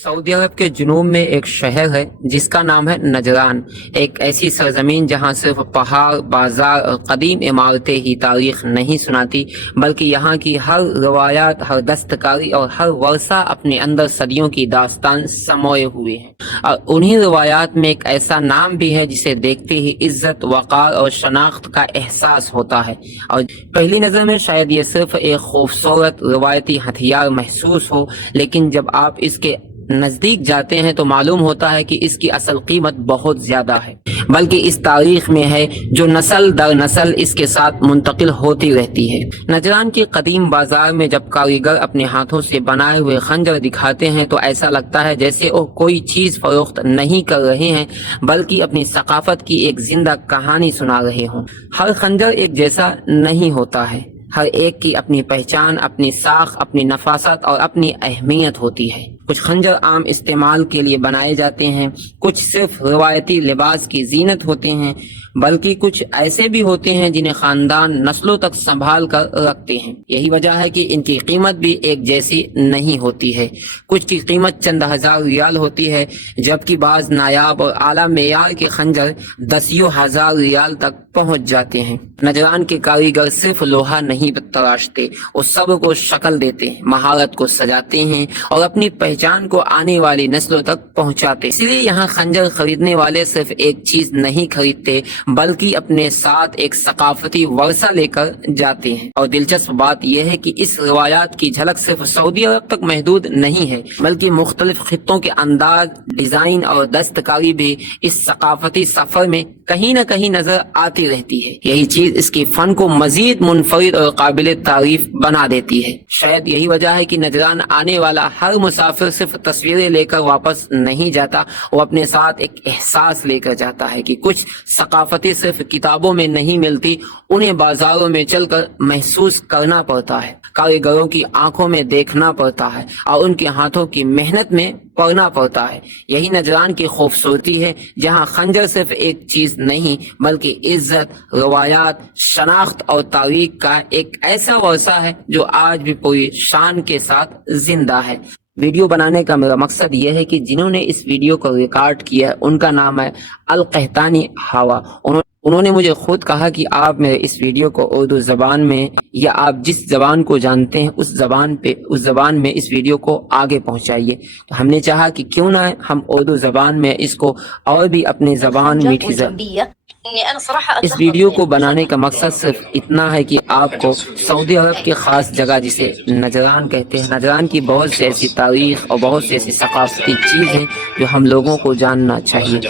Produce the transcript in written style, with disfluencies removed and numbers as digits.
Saudi अरब के जुनूब में एक शहर है जिसका नाम है नजरान। एक ऐसी सरजमीन जहां सिर्फ पहाड़, बाजार और कदीम इमारतें ही तारीख नहीं सुनाती, बल्कि यहाँ की हर रवायात, हर दस्तकारी और हर वर्षा अपने अंदर सदियों की दास्तान समोए हुए हैं। और उन्हीं रवायात में एक ऐसा नाम भी है जिसे देखते ही इज्जत, वक़ार और शनाख्त का एहसास होता है। और पहली नज़र में शायद ये सिर्फ एक खूबसूरत रवायती हथियार महसूस हो, लेकिन जब आप इसके नजदीक जाते हैं तो मालूम होता है कि इसकी असल कीमत बहुत ज्यादा है, बल्कि इस तारीख में है जो नस्ल दर नस्ल इसके साथ मुंतकिल होती रहती है। नजरान के कदीम बाजार में जब कारीगर अपने हाथों से बनाए हुए खंजर दिखाते हैं तो ऐसा लगता है जैसे वो कोई चीज फरोख्त नहीं कर रहे हैं, बल्कि अपनी सकाफत की एक जिंदा कहानी सुना रहे हों। हर खंजर एक जैसा नहीं होता है, हर एक की अपनी पहचान, अपनी साख, अपनी नफासत और अपनी अहमियत होती है। कुछ खंजर आम इस्तेमाल के लिए बनाए जाते हैं, कुछ सिर्फ रवायती लिबास की जीनत होते हैं, बल्कि कुछ ऐसे भी होते हैं जिन्हें खानदान नस्लों तक संभाल कर रखते हैं। यही वजह है कि इनकी कीमत भी एक जैसी नहीं होती है। कुछ की कीमत चंद हजार रियाल होती है, जबकि बाज नायाब और आला मेयार के खंजर दसियों हजार रियाल तक पहुंच जाते हैं। नजरान के कारीगर सिर्फ लोहा नहीं तराशते, वो सब को शक्ल देते हैं, महारत को सजाते हैं और अपनी पहचान को आने वाली नस्लों तक पहुंचाते। इसलिए यहाँ खंजर खरीदने वाले सिर्फ एक चीज नहीं खरीदते, बल्कि अपने साथ एक सकाफती वर्षा लेकर जाते हैं। और दिलचस्प बात यह है कि इस रवायात की झलक सिर्फ सऊदी अरब तक महदूद नहीं है, बल्कि मुख्तलिफ खित्तों के अंदाज, डिजाइन और दस्तकारी भी इस सकाफती सफर में कहीं न कहीं नजर आती रहती है। यही चीज इसके फन को मजीद मुनफरिद और काबिल तारीफ बना देती है। शायद यही वजह है कि नजरान आने वाला हर मुसाफिर सिर्फ तस्वीरें लेकर वापस नहीं जाता, वो अपने साथ एक एहसास लेकर जाता है कि कुछ सकाफतें सिर्फ किताबों में नहीं मिलती, उन्हें बाजारों में चलकर महसूस करना पड़ता है, कारीगरों की आंखों में देखना पड़ता है और उनके हाथों की मेहनत में पढ़ना पड़ता है। यही नजरान की खूबसूरती है, जहाँ खंजर सिर्फ एक चीज नहीं, बल्कि इज्जत, रवायात, शनाख्त और तारीख का एक ऐसा वर्षा है जो आज भी पूरी शान के साथ जिंदा है। वीडियो बनाने का मेरा मकसद यह है कि जिन्होंने इस वीडियो को रिकॉर्ड किया है उनका नाम है अल कहतानी हवा। उन्होंने मुझे खुद कहा कि आप मेरे इस वीडियो को उर्दू जबान में या आप जिस जबान को जानते हैं उस जबान में इस वीडियो को आगे पहुंचाइए। तो हमने चाहा कि क्यों ना हम उर्दू जबान में इसको और भी अपनी जबान मीठी इस वीडियो को बनाने का मकसद सिर्फ इतना है कि आपको सऊदी अरब की खास जगह जिसे नजरान कहते हैं, नजरान की बहुत सी ऐसी तारीख और बहुत सी ऐसी सकाफती चीज़ हैं जो हम लोगों को जानना चाहिए।